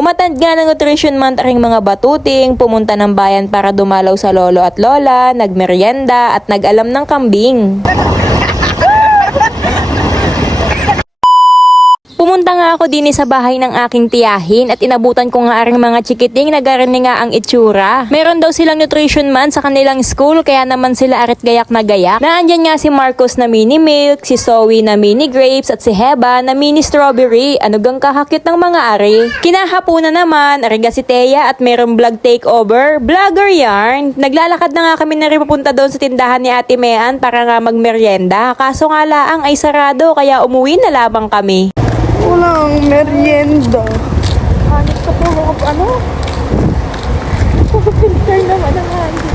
Umattend nga ng nutrition month ring mga batuting, pumunta ng bayan para dumalaw sa lolo at lola, nagmeryenda at nag-alam ng kambing. Pumunta nga ako din sa bahay ng aking tiyahin at inabutan ko nga aring mga chikiting na garini nga ang itsura. Meron daw silang nutrition month sa kanilang school kaya naman sila arit gayak na gayak. Naandyan nga si Marcos na mini milk, si Zoe na mini grapes at si Heba na mini strawberry. Ano gang kahakit ng mga ari. Kinahapunan naman, ariga si Teya at merong vlog takeover. Vlogger yarn. Naglalakad na nga kami na rin papunta doon sa tindahan ni Ate Mean para nga magmeryenda. Kaso nga laang ay sarado kaya umuwi na lamang kami. Walang merienda. Hanap ka po ako, ano? Filter naman ang hangin.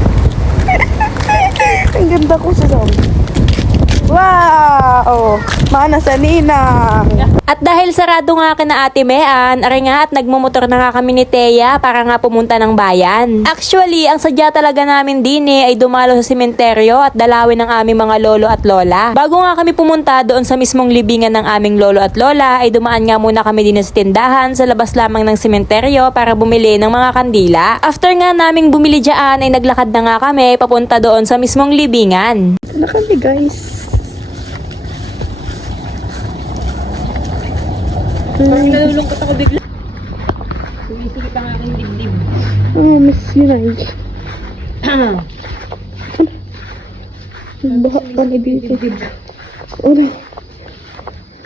Ang ganda ko sa dami. Wow! Mana sa ninang. At dahil sarado nga kina Ate Mean, aray nga at nagmumotor na nga kami ni Teya para nga pumunta ng bayan. Actually, ang sadya talaga namin din ay dumalo sa sementeryo at dalawin ng aming mga lolo at lola. Bago nga kami pumunta doon sa mismong libingan ng aming lolo at lola, ay dumaan nga muna kami din sa tindahan sa labas lamang ng sementeryo para bumili ng mga kandila. After nga naming bumili dyan, ay naglakad na nga kami papunta doon sa mismong libingan. Ano kami, guys? Parang nalulungkot ako bigla. Sumisikip ang aking dibdib. Oh, miss you, Nay. Baha ka na dito. Uray.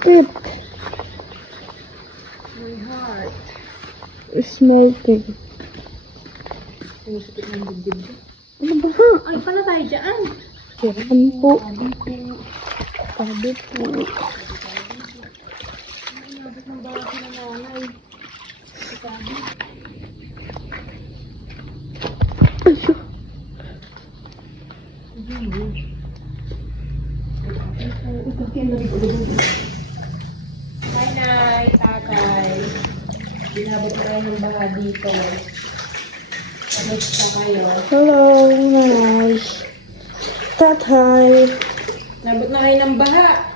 Tip. My heart. It's melting. Sumisikip ng dibdib. Ano ba, ha? Ay, pala tayo dyan. Kailan po? Sabi po. Hi, Nay, tatay. Binabot na kayo ng baha dito. Kamusta kayo? Hello, Nay. Tatay. Nabot na kayo ng baha.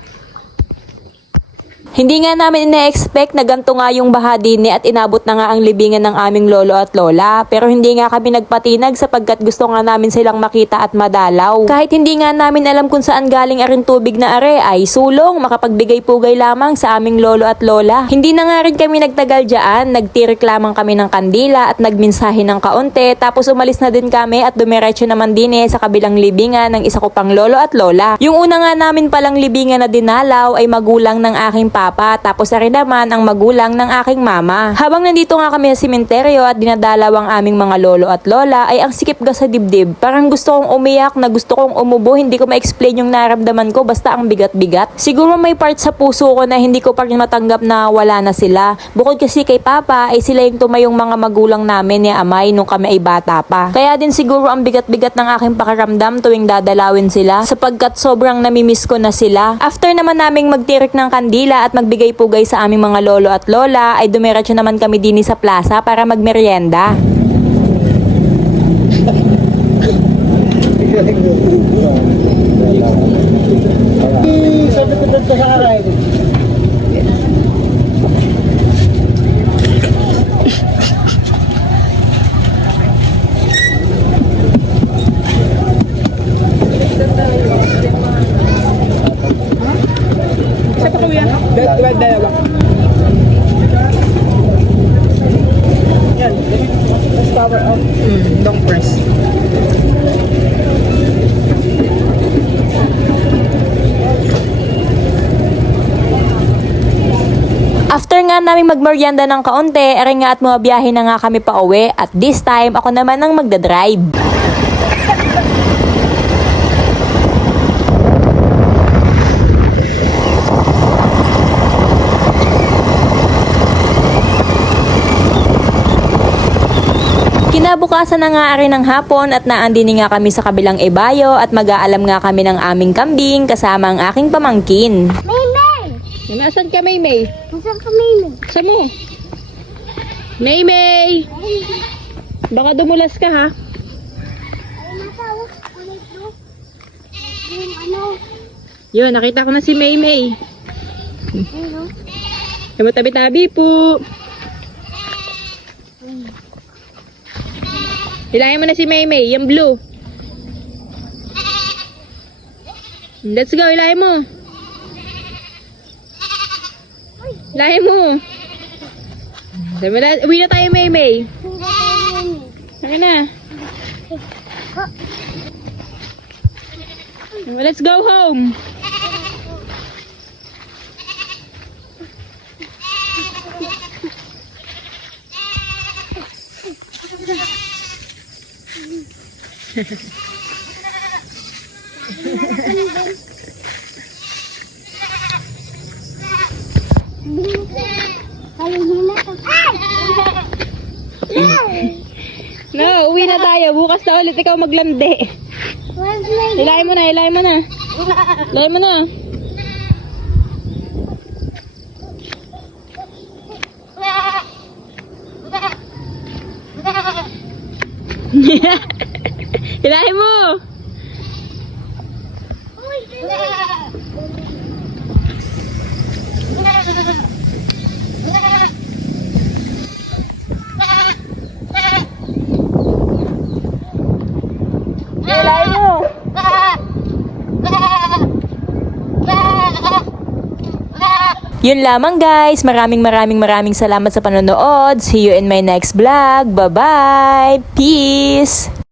Hindi nga namin ina-expect na ganito nga yung baha din at inabot na nga ang libingan ng aming lolo at lola. Pero hindi nga kami nagpatinag sapagkat gusto nga namin silang makita at madalaw. Kahit hindi nga namin alam kung saan galing aring tubig na are ay sulong makapagbigay-pugay lamang sa aming lolo at lola. Hindi na nga rin kami nagtagal dyan. Nagtirik lamang kami ng kandila at nagminsahe ng kaunti. Tapos umalis na din kami at dumiretso naman din sa kabilang libingan ng isa ko pang lolo at lola. Yung una nga namin palang libingan na dinalaw ay magulang ng aking papa, tapos na rin naman ang magulang ng aking mama. Habang nandito nga kami sa sementeryo at dinadalaw ang aming mga lolo at lola, ay ang sikip ga sa dibdib. Parang gusto kong umiyak na gusto kong umubo, hindi ko ma-explain yung naramdaman ko, basta ang bigat-bigat. Siguro may part sa puso ko na hindi ko pa rin matanggap na wala na sila. Bukod kasi kay papa, ay sila yung tumayong mga magulang namin ni amay nung kami ay bata pa. Kaya din siguro ang bigat-bigat ng aking pakiramdam tuwing dadalawin sila, sapagkat sobrang namimiss ko na sila. After naman naming magtirik ng kandila at magbigay-pugay sa aming mga lolo at lola, ay dumiretso naman kami din sa plaza para magmeryenda. Dalawa. Yan. Let's power up. Long press. After nga namin magmeryenda ng kaunti, aray nga at mga biyahe na nga kami pa uwi at this time ako naman ang magdadrive. Kinabukasan na nga rin ng hapon at naandini nga kami sa kabilang ibayo at mag-aalam nga kami ng aming kambing kasama ang aking pamangkin. Maymay! Nasaan ka, Maymay? Nasaan ka, Maymay? Saan mo? Maymay! Baka dumulas ka, ha? Ay, nasa, kulay blue. Yung ano, Yun, nakita ko na si Maymay. ano, Tabi-tabi po. Hilahin mo na si Maymay, yung blue. Let's go, hilahin mo. Hilahin mo. Uwi na tayo, Maymay. Saka na. Let's go home. No, uwi na tayo. Bukas na ulit ikaw maglandi. Hilahin mo na, hilahin mo na. Hilahin mo na. Hilahin mo. Hilahin mo. Yun lamang guys. Maraming salamat sa panonood. See you in my next vlog. Bye-bye. Peace.